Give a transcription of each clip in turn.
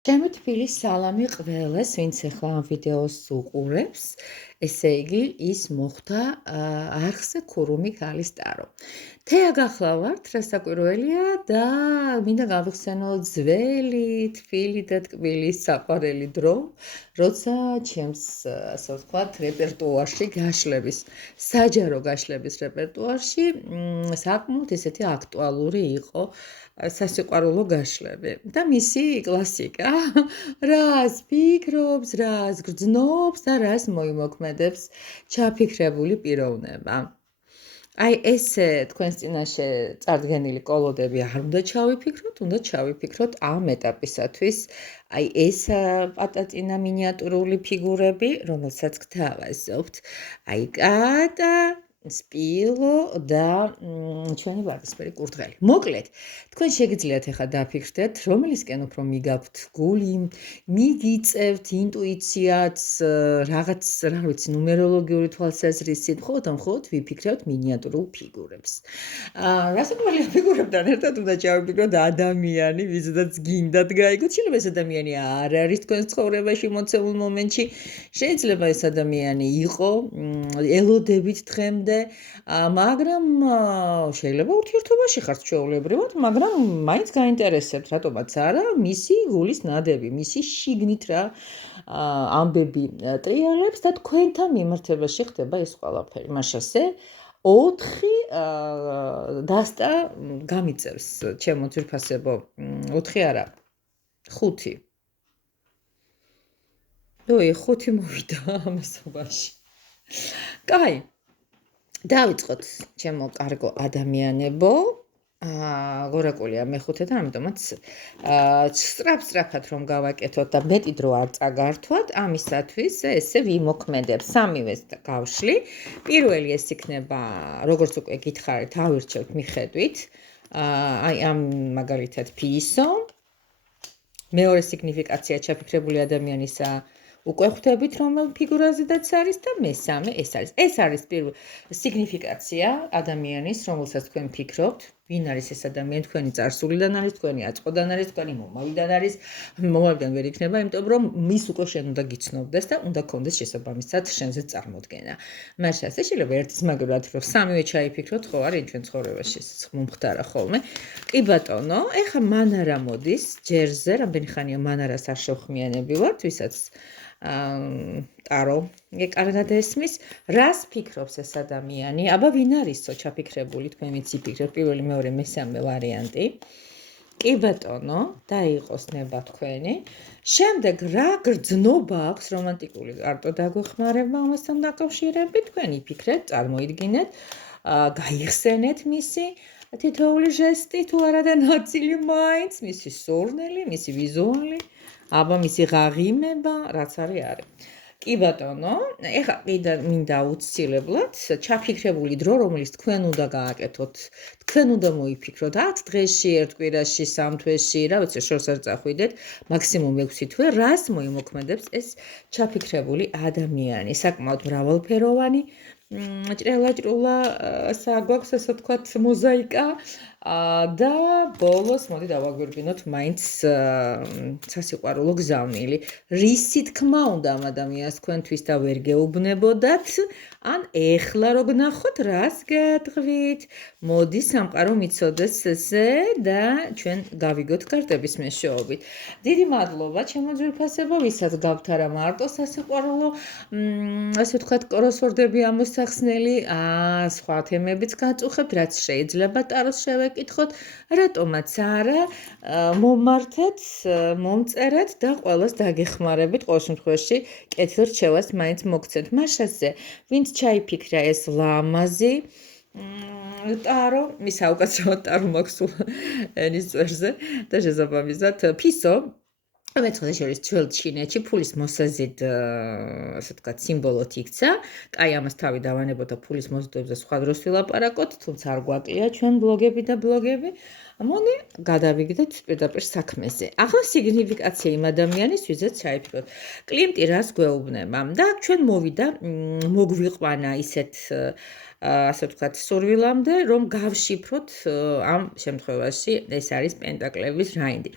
ჩემი თბილის სალამი ყველას, ვინც ახლა ამ ვიდეოს უყურებს. ესე იგი, ის მოხვდა არხზე ქურუმი ქალის ტარო. თეა გახლავართ, რასაკვირველია და მინდა გავიხსენო ძველი თბილი და ტკბილის საყვარელი დრო, როცა ჩემს, ასე ვთქვათ, რეპერტუარში გაშლების, საჯარო გაშლების რეპერტუარში საკმაოდ ესეთი აქტუალური იყო სასიყვარულო გაშლები და მისი კლასიკა რას ფიქრობს, რას გრძნობს და რას მოიმოქმედებს ჩაფიქრებული პიროვნება. აი ესე თქვენს წინაშე წარდგენილი კოლოდები არ უნდა ჩავიფიქროთ, უნდა ჩავიფიქროთ ამ ეტაპისათვის აი ეს პატატინა მინიატურული ფიგურები, რომელსაც გთავაზობთ. აი კატა სპილო და ჩვენი ვარდისფერი კურდღელი. მოკლედ, თქვენ შეგიძლიათ ახლა დაფიქრდეთ, რომელისკენ უფრო მიგაქვთ გული, მიგიწევთ ინტუიციაც, რაღაც, რა ვიცი, ნუმეროლოგიური თვალსაზრისით, მხოლოდ ვიფიქრებთ მინიატურულ ფიგურებს. რასაკვირველია, ფიგურებთან ერთად უნდა ჩავიფიქროთ ადამიანი, ვიზედაც გინდათ გაიგოთ. შეიძლება ეს ადამიანი არ არის თქვენს ცხოვრებაში მოცემულ მომენტში, შეიძლება ეს ადამიანი იყო ელოდებით დღემდე, მაგრამ შეიძლება ურთიერთობაში ხართ ჩვეულებრივად, მაგრამ მაინც გაინტერესებთ, რატომაც არა, მისი გულის ნადები, მისი შიგნით რა ამბები ტრიალებს და თქვენთან მიმართებაში ხდება ეს ყველაფერი. მაშასე 4 დასტა გამიწევს ჩემო ძვირფასებო, 4 არა, 5. ой, 5 მოვიდა ამასობაში. კაი. დავიწყოთ, ჩემო კარგო ადამიანებო. გორაკულია მეხუთეთან, ამიტომაც სწრაფად რომ გავაკეთოთ და მეტი დრო არ წაგართვათ, ამისათვის ესე ვიმოქმედებ. სამივეს გავშლი. პირველი ეს იქნება, როგორც უკვე გითხარით, ავირჩევთ მიხედვით. აი ამ მაგალითად ფისო. მეორე სიგნიფიკაცია ჩაფიქრებული ადამიანისა უკვე ხვდებით, რომელ ფიგურაზედაც არის და მესამე ეს არის. ეს არის პირველი სიგნიფიკაცია ადამიანის, რომელსაც თქვენ ფიქრობთ, ვინ არის ეს ადამიანი, თქვენი წარსულიდან არის, თქვენი აწყოდან არის, თქვენი მომავლიდან არის, მომავლიდან ვერ იქნება, იმიტომ რომ მის უკვე შენ უნდა გიცნობდეს და უნდა გქონდეს შესაბამისად შენზე წარმოდგენა. მაშინ შეიძლება ერთის მაგალითად რომ სამივე ჩაიფიქროთ, ხო არის ჩვენ ცხოვრებაში ეს მომხდარა ხოლმე. კი ბატონო, ეხა მანარა მოდის ჯერზე, რამდენი ხანია მანარას არ შევხმიანებივართ, ვისაც ტარო კარგად ესმის, რას ფიქრობს ეს ადამიანი? აბა ვინ არისო ჩაფიქრებული, თქვენ მიციფიქრეთ პირველი, მეორე, მესამე ვარიანტი. კი ბატონო, დაიყოს ნება თქვენი. შემდეგ რა გრძნობა აქვს რომანტიკული კარტო დაგვეხმარება ამასთან დაკავშირებით, თქვენ იფიქრეთ, წარმოიდგინეთ, გაიხსენეთ მისი თითოეული ჟესტი თუ არა და ნაწილი მაინც, მისი სურნელი, მისი ვიზუალი, აბა მისი ღაღიმება, რაც არის. კი ბატონო, ეხლა კიდე მინდა აუცილებლად ჩაფიქრებული დრო, რომელიც თქვენ უნდა გააკეთოთ, თქვენ უნდა მოიფიქროთ 10 დღეში, 1 კვირაში, 3 თვეში, რა ვიცი, შორს არ წახვიდეთ, მაქსიმუმ 6 თვე, რას მოიმოქმედებს ეს ჩაფიქრებული ადამიანი, საკმაოდ მრავალფეროვანი, ჭრელა-ჭრულა საგვაქვს, ასე ვთქვათ, მოზაიკა და ბოლოს მოდი დავაგვირგვინოთ მაინც სასიყვარულო გზავნილი. რისი თქმა უნდა ამ ადამიანს თქვენთვის და ვერ გეუბნებოდათ, ან ეხლა რო გნახოთ, რას გეტყვით. მოდი სამყარო მიცოდეს ესე და ჩვენ გავიგოთ კარტების მეშვეობით. დიდი მადლობა ჩემო ძვირფასებო, ვისაც გაქვთ არა მარტო სასიყვარულო, ასე ვთქვათ, კროსვორდები ამოსახსნელი, სხვა თემებიც გაწუხებთ, რაც შეიძლება ტაროს შევეკითხოთ, რატომაც არა, მომართეთ, მომწერეთ და ყველას დაგეხმარებით, ყოველ შემთხვევაში კეთილრჩევას მაინც მოგცეთ. მაშასე, ვინც ჩაიფიქრა ეს ლამაზი ტარო, მის საუკეთესო ტარო მაქვს ენის წვერზე და შესაბამისად ფისო მეცხრე შორის ძველ ჩინეთში ფულის მოსაზიდ, ასე ვთქვათ, სიმბოლოთ იქცა. კაი, ამას თავი დავანებოთ და ფულის მოზიდვებზე სხვა დროს ვილაპარაკოთ, თუმცა არ გვაკლია ჩვენ ბლოგები და ბლოგები. მოდი გადავიგდეთ პირდაპირ საქმეზე. ახლა სიგნიფიკაცია იმ ადამიანის, ვიზაც ჩაიფიქროთ. კლიმტი რას გვეუბნება? და ჩვენ მოვიდა, მოგვიყვანა ისეთ ასე ვთქვათ, სურვილამდე, რომ გავშიფროთ ამ შემთხვევაში ეს არის პენტაკლების რაინდი.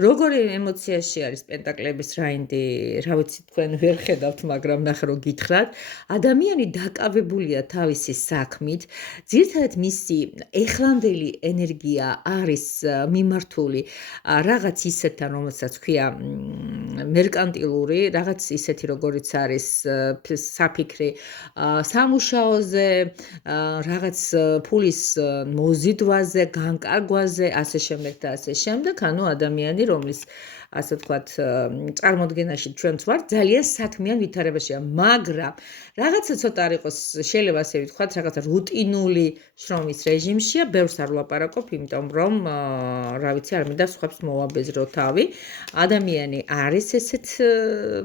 როგორი ემოციაში არის პენტაკლების რაინდი, რა ვიცი თქვენ ვერ ხედავთ, მაგრამ ნახე რომ გითხრათ, ადამიანი დაკავებულია თავისი საქმით, ძირითადად მისი ეხლანდელი ენერგია არის მიმართული რაღაც ისეთთან, რომელსაც ქვია მერკანტილური, რაღაც ისეთი როგორიც არის საფიქრი სამუშაოზე, რაღაც ფულის მოზიდვაზე, განკარგვაზე, ასე შემდეგ და ასე შემდეგ, ანუ ადამიანი, რომლის ასე ვთქვათ, წარმოდგენაში ჩვენც ვართ, ძალიან საქმიან ვითარებაშია, მაგრამ რაღაცა ცოტა არ იყოს, შეიძლება ასე ვთქვათ, რაღაცა რუტინული შრომის რეჟიმშია, ბევრს არ ვლაპარაკობ, იმიტომ რომ რა ვიცი, არ მინდა სხვებს მოვაბეზრო თავი. ადამიანი არის ესეთ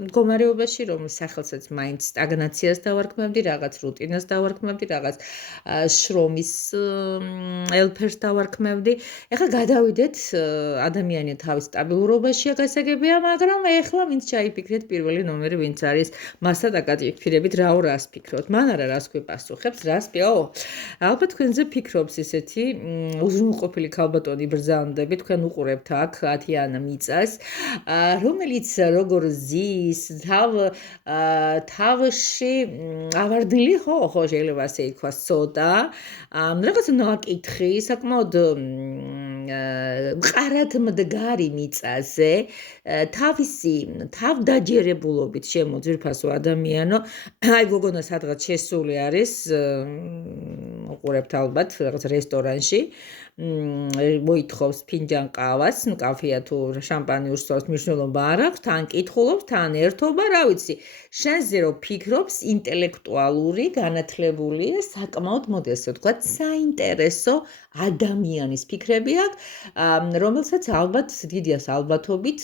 მდგომარეობაში, რომლის სახელსაც მაინც სტაგნაციას დავარქმევდი, რაღაც რუტინას დავარქმევდი, რაღაც შრომის ელფერს დავარქმევდი. ეხლა გადავიდეთ ადამიანი თავის სტაბილურობაშია გასაგებია, მაგრამ ეხლა ვინც ჩაიფიქრეთ პირველი ნომერი ვინც არის, მასთან დაკავშირებით რა რას ფიქრობთ? მან არა რას გვიპასუხებს, რას ალბათ თქვენზე ფიქრობს ისეთი უზრუნველყოფილი ქალბატონი ბრძანდები, თქვენ უყურებთ აქ ათიან მიწას, რომელიც როგორ ზის თავში ავარდნილი ხო შეიძლება ასე ითქვას ცოტა, რაღაც ნაკითხი, საკმაოდ მყარად მდგარი მიწაზე, თავისი თავდაჯერებულობით შემოძვირფასო ადამიანო, აი გოგონა სადღაც შესული არის, უყურებთ ალბათ რაღაც რესტორანში, მოითხოვს ფინჯან ყავას, ნუ კაფეა თუ შამპანი უსწორს მნიშვნელობა არ აქვს, თან კითხულობს, თან ერთობა, რა ვიცი, შენზე რო ფიქრობს, ინტელექტუალური, განათლებული, საკმაოდ მოდი ასე ვთქვათ, საინტერესო ადამიანის ფიქრები აქვს, რომელსაც ალბათ დიდიას ალბათობით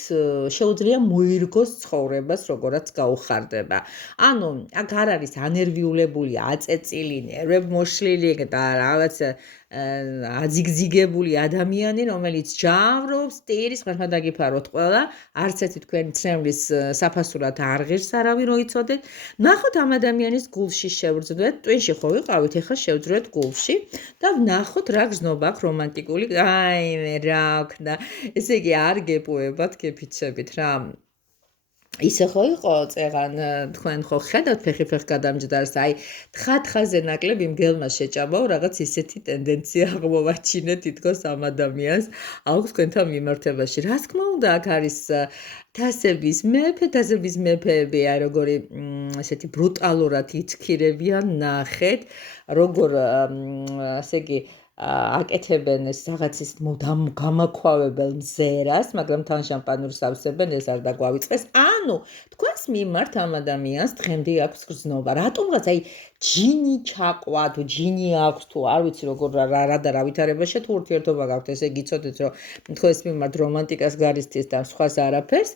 შეუძლია მოირგოს ცხოვრებას, როგორაც გაუხარდება. ანუ აქ არ არის ანერვიულებული, აწეწილი, ნერვებმოშლილი და რაღაც აზიგზიგებული ადამიანი, რომელიც ჯავრობს, ტირის ხარხმა დაგიფაროთ ყველა, არც ერთი თქვენი ცნებლის საფასურად არ ღირს არავინ რო იცოდეთ. ნახოთ ამ ადამიანის გულში შევძვდეთ, ტვინში ხო ვიყავით, ეხლა შევძვდეთ გულში და ვნახოთ რა გზნობა აქვს რომანტიკული, აიმე რა ქნა. ესე იგი არ გეპოებათ, გეფიცებით რა. ისე ხო იყო წეღან თქვენ ხო ხედავთ ფეხი-ფეხ გადამჯდარს, აი თხა-თხაზე ნაკლები მგელმა შეჭამაო, რაღაც ისეთი ტენდენცია აღმოვაჩინეთ თითქოს ამ ადამიანს აქვს თქვენთან მიმართებაში. რა თქმა უნდა, აქ არის თასების მეფეები, აი როგორი ესეთი ბრუტალურად ითქირებიან, ნახეთ, როგორ ასე იგი აკეთებენ ეს რაღაცის გამაქვავებელ მზერას, მაგრამ თან შამპანურს ავსებენ, ეს არ დაგვავიწყეს. ანუ თქვენს მიმართ ამ ადამიანს დღემდე აქვს გრძნობა. რატომღაც აი ჯინი ჩაყვა, თუ ჯინი აქვს, თუ არ ვიცი როგორ რა და რა ვითარებაშია, თუ ურთიერთობა გაქვთ, ესე გიცოდეთ, რომ თქვენს მიმართ რომანტიკას გარისთის და სხვას არაფერს,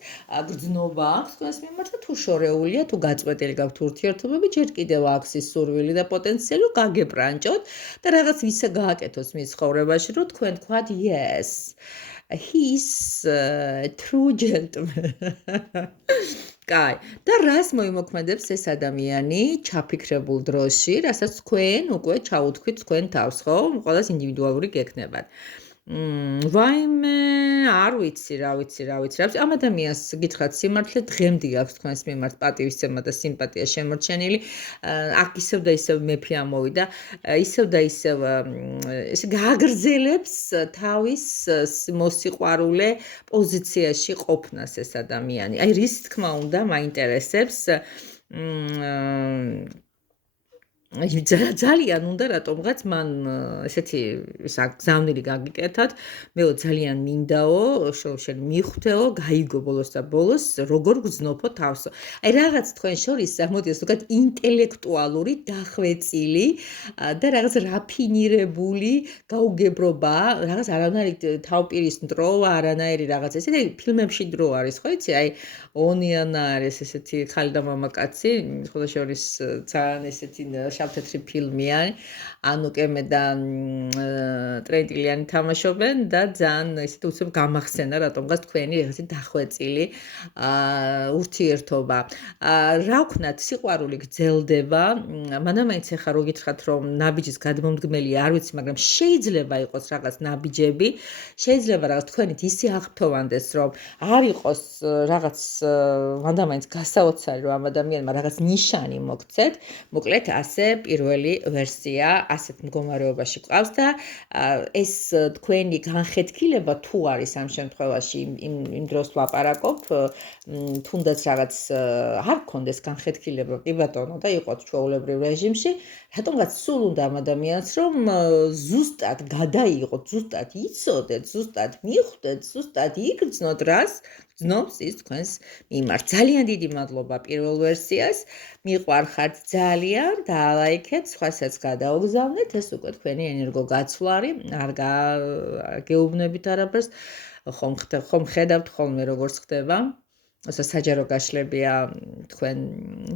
გრძნობა აქვს თქვენს მიმართ და თუ შორეულია, თუ გაწყვეტილი გაქვთ ურთიერთობები, ჯერ კიდევ აქვს ის სურვილი და პოტენციალი, გაგებრანჭოთ და რაღაც ისე გააკეთოს მის ცხოვრებაში, რომ თქვენ თქვათ yes. He's true gentleman. კაი, და რას მოიმოქმედებს ეს ადამიანი ჩაფიქრებულ დროში, რასაც თქვენ უკვე ჩაუთქვით თქვენ თავს, ხო? ყველას ინდივიდუალური გექნებათ. ვაიმე, არ ვიცი, რა ვიცი. ამ ადამიანს გითხრათ სიმართლე დღემდე აქვს თქვენს მიმართ პატივისცემა და სიმპათია შემორჩენილი. აქ ისევ და ისევ მეფე ამოვიდა, ისევ და ისევ ესე გააგრძელებს თავის მოსიყვარულე პოზიციაში ყოფნას ეს ადამიანი. აი რის თქმა უნდა, მაინტერესებს ძალიან უნდა რატომღაც მან ესეთი გზავნილი გაგიკეთათ, მეო ძალიან მინდაო, შენ მიხვდეო, გაიგო ბოლოს და ბოლოს, როგორ გძნობო თავსო. აი რაღაც თქვენ შორის, მოდი ასე ვთქვათ, ინტელექტუალური დახვეწილი და რაღაც რაფინირებული გაუგებრობა, რაღაც არანაირი თავპირის დროა, არანაირი რაღაც ესეთი ფილმებში დრო არის, ხო იცი? აი ონიანა არის ესეთი ხალი და მამაკაცი, ხოლო შორის ძალიან ესეთი შავ-თეთრი ფილმია, ანუ კემე და ტრენტილიანი თამაშობენ და ძალიან ისეთ უცებ გამახსენა რატომღაც თქვენი რაღაცა დახვეწილი ურთიერთობა. რა ვქნათ, სიყვარული გრძელდება, მანამაინც ახლა რო გითხრათ რომ ნაბიჯის გადმომდგმელი არ ვიცი, მაგრამ შეიძლება იყოს რაღაც ნაბიჯები, შეიძლება რაღაც თქვენით ისე აღფრთოვანდეს, რომ არ იყოს რაღაც მანდამაინც გასაოცარი, რომ ამ ადამიანმა რაღაც ნიშანი მოგცეთ. მოკლედ, ასე პირველი ვერსია ასეთ მდგომარეობაში ყავს და ეს თქვენი განხეთქილება თუ არის ამ შემთხვევაში იმ დროს ვაპარაკობ, თუნდაც რაღაც არ გქონდეს განხეთქილება, კი ბატონო, და იყოთ ჩვეულებრივ რეჟიმში, რატომღაც სულ უნდა ამ ადამიანს რომ ზუსტად გადაიღოთ, ზუსტად იცოდეთ, ზუსტად მიხვდეთ, ზუსტად იგრძნოთ რას გრძნობს ის თქვენს მიმართ. ძალიან დიდი მადლობა პირველ ვერსიას, მიყვარხართ ძალიან, დაალაიქეთ, სხვასაც გადაუგზავნეთ, ეს უკვე თქვენი ენერგოგაცვლარი, არ გეუბნებით არაფერს, ხომ ხედავთ ხოლმე როგორც ხდება. საჯარო გაშლებია თქვენ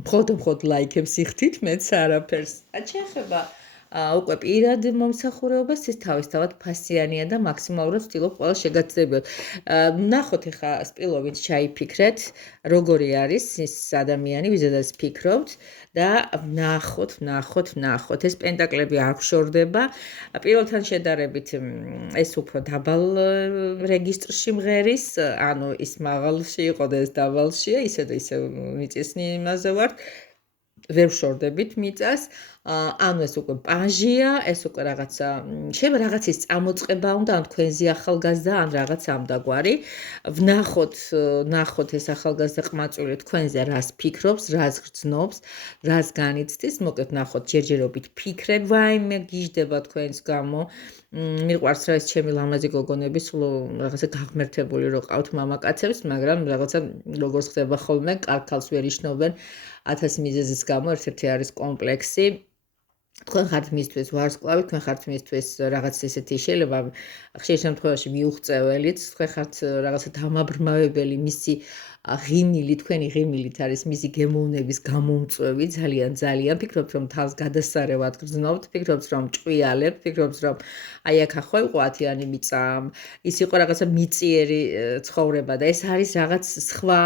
მხოლოდ ლაიქებს იხდით, მეც არაფერს. შეეხება უკვე პირად მომსახურებას, ის თავისთავად ფასიანია და მაქსიმალურად ვცდილობ ყველა შეგაცდებიოთ. ნახოთ ახლა სპილობით ჩაიფიქრეთ, როგორი არის ის ადამიანი, ვიზედაც ფიქრობთ და ვნახოთ. ეს პენტაკლები არ გშორდება. პირველთან შედარებით ეს უფრო დაბალ რეგისტრში მღერის, ანუ ის მაღალში იყო და ეს დაბალშია, ისე მიწისნი იმაზე ვართ. ვერ ვშორდებით მიწას, ანუ ეს უკვე პაჟია, ეს უკვე რაღაცა, შეიძლება რაღაცის წამოწყება უნდა, ან თქვენზე ახალგაზრდა, ან რაღაც ამდაგვარი. ვნახოთ ეს ახალგაზრდა ყმაწვილი თქვენზე რას ფიქრობს, რას გრძნობს, რას განიცდის, მოკლედ ვნახოთ ჯერჯერობით ფიქრებ, ვაიმე გიждდება თქვენს გამო. მიყვარს რა ეს ჩემი ლამაზი გოგონები, სულ რაღაცა გაღმერთებული რო ყავთ მამაკაცებს, მაგრამ რაღაცა როგორც ხდება ხოლმე, კარგ-ქალს ვერ იშნობენ 1000 მიზეზის გამო, ერთ-ერთი არის კომპლექსი. თქვენ ხართ მისთვის ვარსკვლავი, თქვენ ხართ მისთვის რაღაც ესეთი შეიძლება ხშირ შემთხვევაში მიუღწეველიც, თქვენ ხართ რაღაცა დამაბრმავებელი მისი ღიმილი, თქვენი ღიმილით არის მისი გემოვნების გამომწვევი, ძალიან ფიქრობთ რომ თავს გადასარევად გრძნობთ, ფიქრობთ რომ ჭყვიალებთ, ფიქრობთ რომ აი აქ ახლა იყო 10-იანი მიწა, ის იყო რაღაცა მიწიერი ცხოვრება და ეს არის რაღაც სხვა,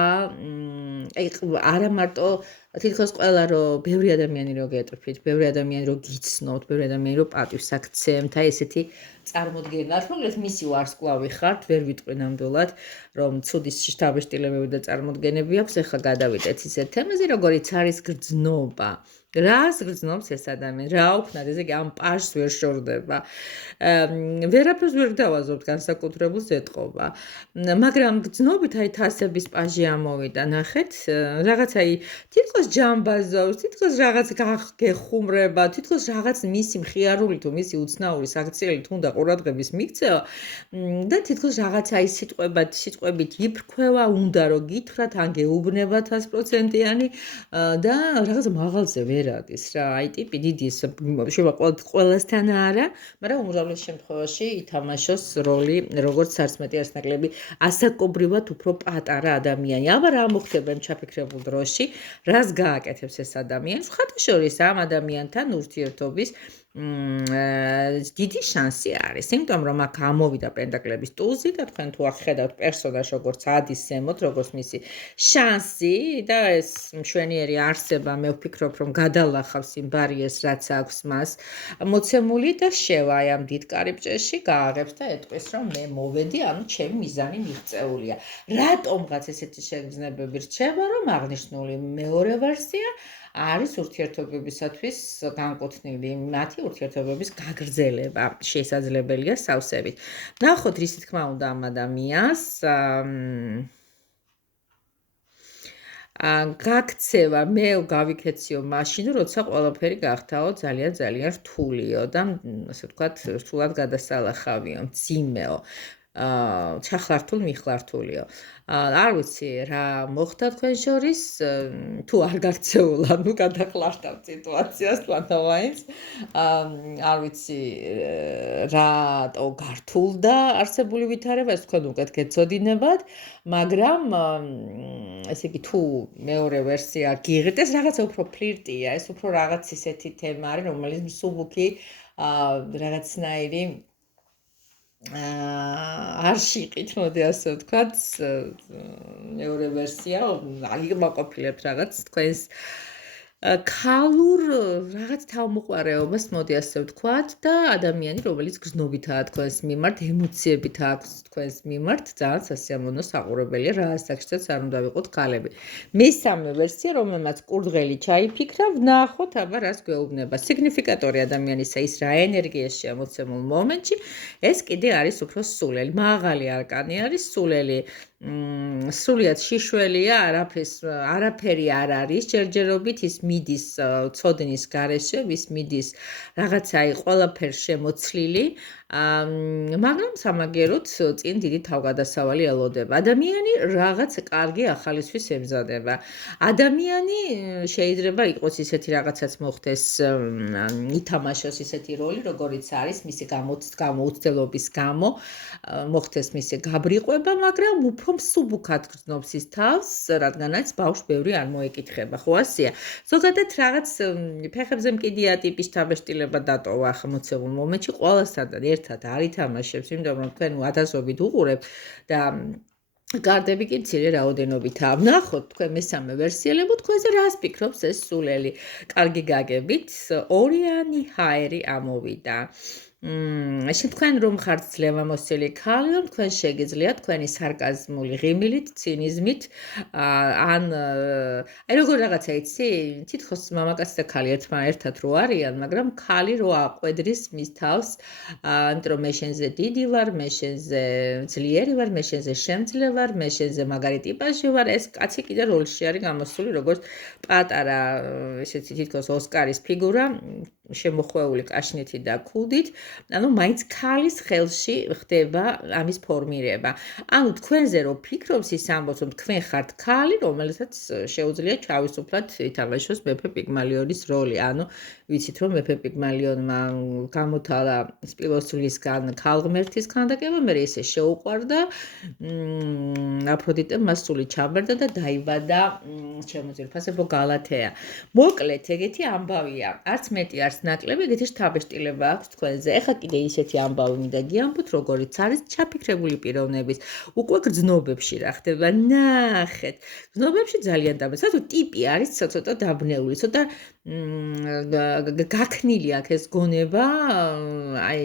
აი არა მარტო თითქოს ყველა რომ ბევრი ადამიანი რო გეტრფით, ბევრი ადამიანი რო გიცნობთ, ბევრი ადამიანი რო პატივს აქცემთ, აი ესეთი წარმოდგენა. მოკლედ მისი ვარსკვლავი ხართ, ვერ ვიტყვი ნამდვილად, რომ ცუდი შთაბეჭდილებები და წარმოდგენები აქვს. ახლა გადავიდეთ ისეთ თემაზე, როგორიც არის გრძნობა. რას გრძნობს ეს ადამიანი? რა ვქნათ, ესე იგი ამ პაჟს ვერ შორდება. ვერაფერს ვერ დავაზობთ განსაკუთრებულ ზეთყობა. მაგრამ გრძნობით აი თასების პაჟი ამოვიდა, ნახეთ, რაღაცა თითქოს ჯამბაზობს, თითქოს რაღაც გეხუმრება, თითქოს რაღაც მისი მხიარული თუ მისი უცნაური საქციელი თუნდა ყურადღების მიქცევა და თითქოს რაღაცა ის სიტყვებით იფრქვევა, უნდა რომ გითხრათ, ან გეუბნება 100%-იანი და რაღაც მაღალზე ვერ არის რა, აი ტიპი დიდი ის შეიძლება ყველასთან არა, მაგრამ უმრავლეს შემთხვევაში ითამაშოს როლი როგორც არც მეტი არც ნაკლები ასაკობრივად უფრო პატარა ადამიანი. აბა რა მოხდება იმ ჩაფიქრებულ დროში, რას გააკეთებს ეს ადამიანი? ხათაშორის ამ ადამიანთან ურთიერთობის დიდი შანსი არის, იმიტომ რომ აქ ამოვიდა პენტაკლების ტუზი და თქვენ თუ აღხედავთ პერსონაჟს როგორც ადის ზემოთ, როგორც მისი შანსი და ეს მშვენიერი არსება, მე ვფიქრობ რომ გადალახავს იმ ბარიერს, რაც აქვს მას მოცემული და შევა აი ამ დიდ კარიბჭეში, გააღებს და ეტყვის რომ მე მოვედი, ანუ ჩემი მიზანი მიღწეულია. რატომღაც ესეთი შეგრძნებები რჩება, რომ აღნიშნული მეორე ვერსია არის ურთიერთობებისათვის განკუთვნილი, მათი ურთიერთობების გაგრძელება შესაძლებელია სავსებით. ნახოთ რისი თქმა უნდა ამ ადამიანს, გაქცევა მე გავიქეციო მაშინ, როცა ყველაფერი გახდაო ძალიან რთულიო და ასე ვთქვათ, რთულად გადასალახავიო, მძიმეო. ჩახლართულ მიხლართულიო. არ ვიცი რა მოხდა თქვენ შორის, თუ არ გაქცეულა, ნუ გადაყლართავთ სიტუაციას თვანთოვაინც. არ ვიცი რატო გართულდა არსებული ვითარება, ეს თქვენ უკეთ გეცოდინებათ, მაგრამ ესე იგი თუ მეორე ვერსია გიღდეს, რაღაცა უფრო ფლირტია, ეს უფრო რაღაც ისეთი თემა არის, რომელიც მსუბუქი რაღაცნაირი არ შიყით, მოდი ასე ვთქვათ, მეორე ვერსია, აგიმოყოფილებთ რაღაც თქვენს ქალურ რაღაც თავმოყარეობას, მოდი ასე ვთქვათ და ადამიანი, რომელიც გრძნობითაა თქვენს მიმართ, ემოციებით აქვს თქვენს მიმართ, ძალიან სასიამოვნო საყურებელია, რა ასაკშიც არ უნდა ვიყოთ ქალები. მესამე ვერსია, რომელმაც კურდღელი ჩაიფიქრა, ვნახოთ აბა რას გვეუბნება. სიგნიფიკატორი ადამიანისა ის რა ენერგიაშია მოცემულ მომენტში, ეს კიდე არის უფრო სულელი. მაღალი არკანი არის სულელი. სრულიად შიშველია, არაფერი არ არის ჯერჯერობით, ის მიდის ცოდნის გარეშე, ვის მიდის რაღაცა ყველაფერს შემოცლილი, მაგრამ სამაგეროდ წინ დიდი თავგადასავალი ელოდება. ადამიანი რაღაც კარგი ახალისთვის ემზადება. ადამიანი შეიძლება იყოს ისეთი რაღაცაც მოხდეს, ითამაშოს ისეთი როლი, როგორიც არის მისი გამოცდილობის გამო, მოხდეს მისი გაბრიყვება, მაგრამ უფრო მსუბუქად გრძნობს ის თავს, რადგანაც ბავშვს ბევრი არ მოეკითხება, ხო ასეა. ზოგადად რაღაც ფეხებზე მკიდია ტიპის თავშტილება დატოვა ახლა მოცემულ მომენტში, ყველასთან ერთად არ ითამაშებს, იმიტომ რომ თქვენ ათასობით უყურებთ და გარდები კი მცირე რაოდენობითაა. ვნახოთ თქვენ მესამე ვერსიელებო, თქვენზე რას ფიქრობს ეს სულელი. კარგი გაგებით, ორიანი ჰაერი ამოვიდა. თქვენ რომ ხართ ძლევამოსილი ქალი, რომ თქვენ შეგიძლიათ თქვენი სარკაზმული ღიმილით, ცინიზმით, ან აი როგორ რაღაცა იცი, თითქოს მამაკაცი და ქალი ერთმანეთად რო არიან, მაგრამ ქალი რო აყვედრის მის თავს, იმიტომ რომ მე შენზე დიდი ვარ, მე შენზე ძლიერი ვარ, მე შენზე შემძლე ვარ, მე შენზე მაგარი ტიპაჟი ვარ, ეს კაცი კიდე როლში არის გამოსული როგორც პატარა, ესეთი თითქოს ოსკარის ფიგურა, შემოხვეული კაშნითი და ქუდით. ანუ მაინც ქალის ხელში ხდება ამის ფორმირება. ანუ თქვენზე რო ფიქრობს ის ამბობს, რომ თქვენ ხართ ქალი, რომელსაც შეუძლია ჩავისუფლად ითამაშოს მეფე პიგმალიონის როლი. ანუ ვიცით რომ მეფე პიგმალიონმა გამოთალა სპილოსულისგან ქალღმერთის ქანდაკება, მე ისე შეუყვარდა, აფროდიტემ მას სული ჩაბერდა და დაიბადა ჩემო ძირფასებო გალათეა. მოკლედ ეგეთი ამბავია. არც მეტი არც ნაკლები, ეგეთი შთაბეჭდილება აქვს თქვენზე. ეხლა კიდე ისეთი ამბავი მინდა გიამბოთ, როგორიც არის ჩაფიქრებული პიროვნების. უკვე გრძნობებში რა ხდება, ნახეთ. გრძნობებში ძალიან დაბნეული, ტიპი არის ცოტა დაბნეული, ცოტა გაქნილი აქ ეს გონება, აი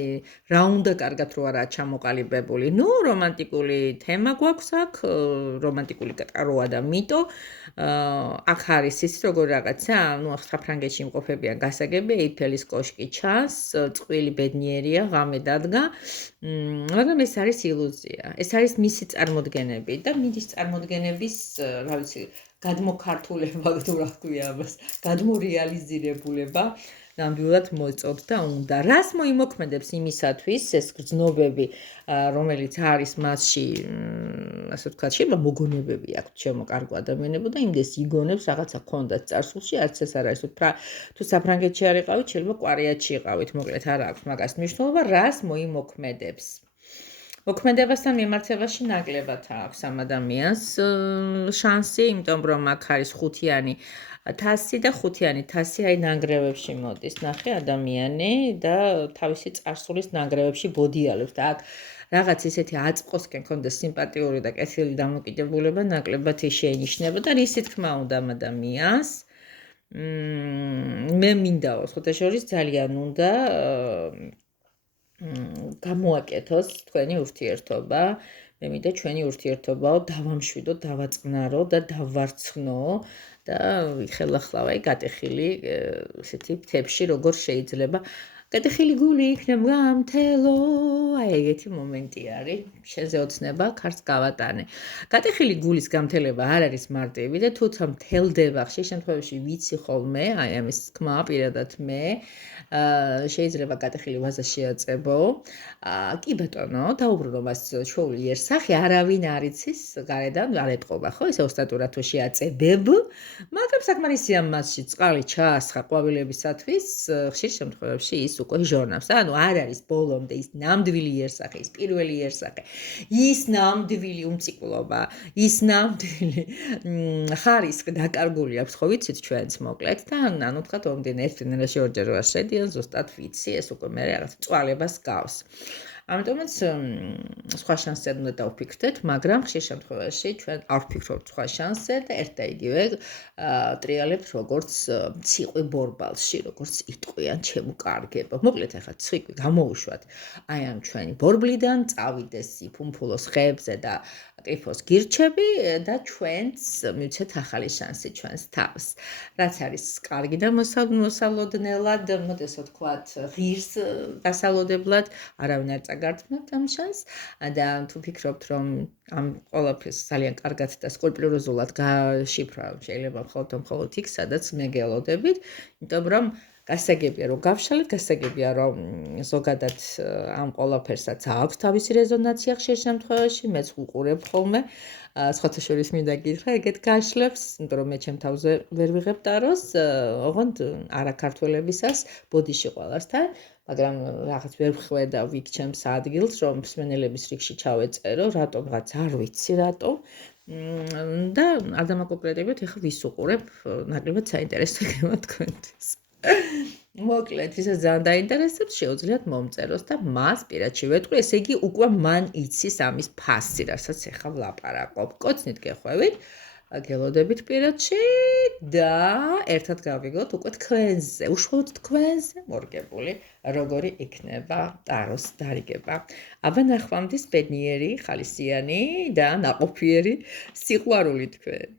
რა უნდა კარგად რო არა ჩამოყალიბებული. ნუ რომანტიკული თემა გვაქვს აქ, რომანტიკული კატაროა და მიტო. აქ არის ის როგორ რაღაცა, ნუ საფრანგეთში იმყოფებიან გასაგები, ეიფელის კოშკი ჩანს, წყვილი ბედნიერია, ღამე დადგა, მაგრამ ეს არის ილუზია. ეს არის მისი წარმოდგენები და მიდის წარმოდგენების, რა ვიცი, გადმოქართულება, თუ რა ქვია ამას, გადმორეალიზირებულება. ნამდვილად მოეწოთ და უნდა. რას მოიმოქმედებს იმისათვის ეს გრძნობები, რომელიც არის მასში, ასე ვთქვათ, შეიძლება მოგონებები აქვს ჩემო კარგო ადამიანებო და იმდეს იგონებს რაღაცა ქონდათ წარსულში, არც ეს არ არის. თუ საფრანგეთში არ იყავით, შეიძლება კვარიატში იყავით, მოკლედ არ აქვს მაგას მნიშვნელობა, რას მოიმოქმედებს. მოქმედებასთან მიმართებაში ნაკლებად აქვს ამ ადამიანს შანსი, იმიტომ რომ აქ არის ხუთიანი თასი და ხუთიანი თასი აი ნანგრევებში მოდის. ნახე ადამიანი და თავისი წარსულის ნანგრევებში ბოდიალებს და აქ რაღაც ისეთი აწყოსკენ ქონდეს სიმპათიური და კეთილი დამოკიდებულება ნაკლებად შეინიშნება და რისი თქმა უნდა ამ ადამიანს. მე მინდაო, სხვათა შორის ძალიან უნდა გამოაკეთოს თქვენი ურთიერთობა. მე მინდა ჩვენი ურთიერთობაო დავამშვიდო, დავაწყნარო და დავარცხნო და იხელახლავ აი გატეხილი ესეთი მთებში როგორ შეიძლება გატეხილი გული იქნებ გამთელო, აი ეგეთი მომენტი არის. შენზე ოცნება ქარს გავატანე. გატეხილი გულის გამთელება არ არის მარტივი და თუცა მთელდება, ხშირ შემთხვევაში ვიცი ხოლმე, აი ამის თქმა პირადად მე, შეიძლება გატეხილი ვაზა შეაწებო. კი ბატონო, დაუბრუნო მას ჩვეული იერსახე, არავინ არ იცის გარედან არ ეტყობა, ხო? ესე ოსტატურად თუ შეაწებებ, მაგრამ საკმარისია მასში წყალი ჩაასხა ყვავილებისათვის, ხშირ შემთხვევაში ის უკვე ჟორნალს. ანუ არ არის ბოლომდე ის ნამდვილი იერსახე, ის პირველი იერსახე, ის ნამდვილი უმწიკვლობა, ის ნამდვილი ხარისხი დაკარგული აქვს, ხო ვიცით ჩვენც მოკლედ და ანუ თქვა ომდენ ერთდენაში ორჯერ ვარ შედიან, ზუსტად ვიცი, ეს უკვე მე რაღაც წვალებას გავს. ამიტომაც სხვა შანსზე უნდა დავფიქრდეთ, მაგრამ ხშირ შემთხვევაში ჩვენ არ ვფიქრობთ სხვა შანსზე და ერთ და იგივე ტრიალებთ როგორც ციყვი ბორბალში, როგორც იტყვიან ჩემუკარგება. მოკლედ ახლა ციყვი გამოუშვათ აი ამ ჩვენი ბორბლიდან, წავიდესიფუმფულოს ხეებზე და კრიფოს გირჩები და ჩვენც მივცეთ ახალი შანსი ჩვენს თავს. რაც არის კარგი და მოსალოდნელად, მოდესო თქვათ, ღირს დასალოდებლად, არავინ არ წაგართმევთ ამ შანსს და თუ ფიქრობთ, რომ ამ ყველაფერს ძალიან კარგად და სკულპტუროზულად გაშიფრვა შეიძლება მხოლოდ იქ, სადაც მეგელოდებით, იმიტომ რომ გასაგებია რომ გავშალეთ, გასაგებია რომ ზოგადად ამ ყველაფერსაც აქვს თავისი რეზონანსია ხშირ შემთხვევაში, მეც ვუყურებ ხოლმე, სხვათა შორის მინდა გითხრა, ეგეთ გაშლებს, იმიტომ რომ მე ჩემ თავზე ვერ ვიღებ ტაროს, ოღონდ არაქართველებისას ბოდიში ყველასთან, მაგრამ რაღაც ვერ ვხვედა ვიქ ჩემს ადგილს, რომ მსმენელების რიგში ჩავეწერო, რატომღაც არ ვიცი რატომ. და არ დამაკონკრეტებიოთ, ეხლა ვის უყურებ, ნაკლებად საინტერესო იქნება თქვენთვის. მოკლედ, ვისაც ძალიან დაინტერესებს, შეუძლიათ მომწეროს და მას პირადში ვეტყვი, ესე იგი უკვე მან იცის ამის ფასი, რასაც ეხლა ვლაპარაკობ. კოცნით გეხვევით, გელოდებით პირადში და ერთად გავიგოთ უკვე თქვენზე, უშუალოდ თქვენზე მორგებული, როგორი იქნება ტაროს დარიგება. აბა ნახვამდის ბედნიერი, ხალისიანი და ნაყოფიერი სიყვარული თქვენ.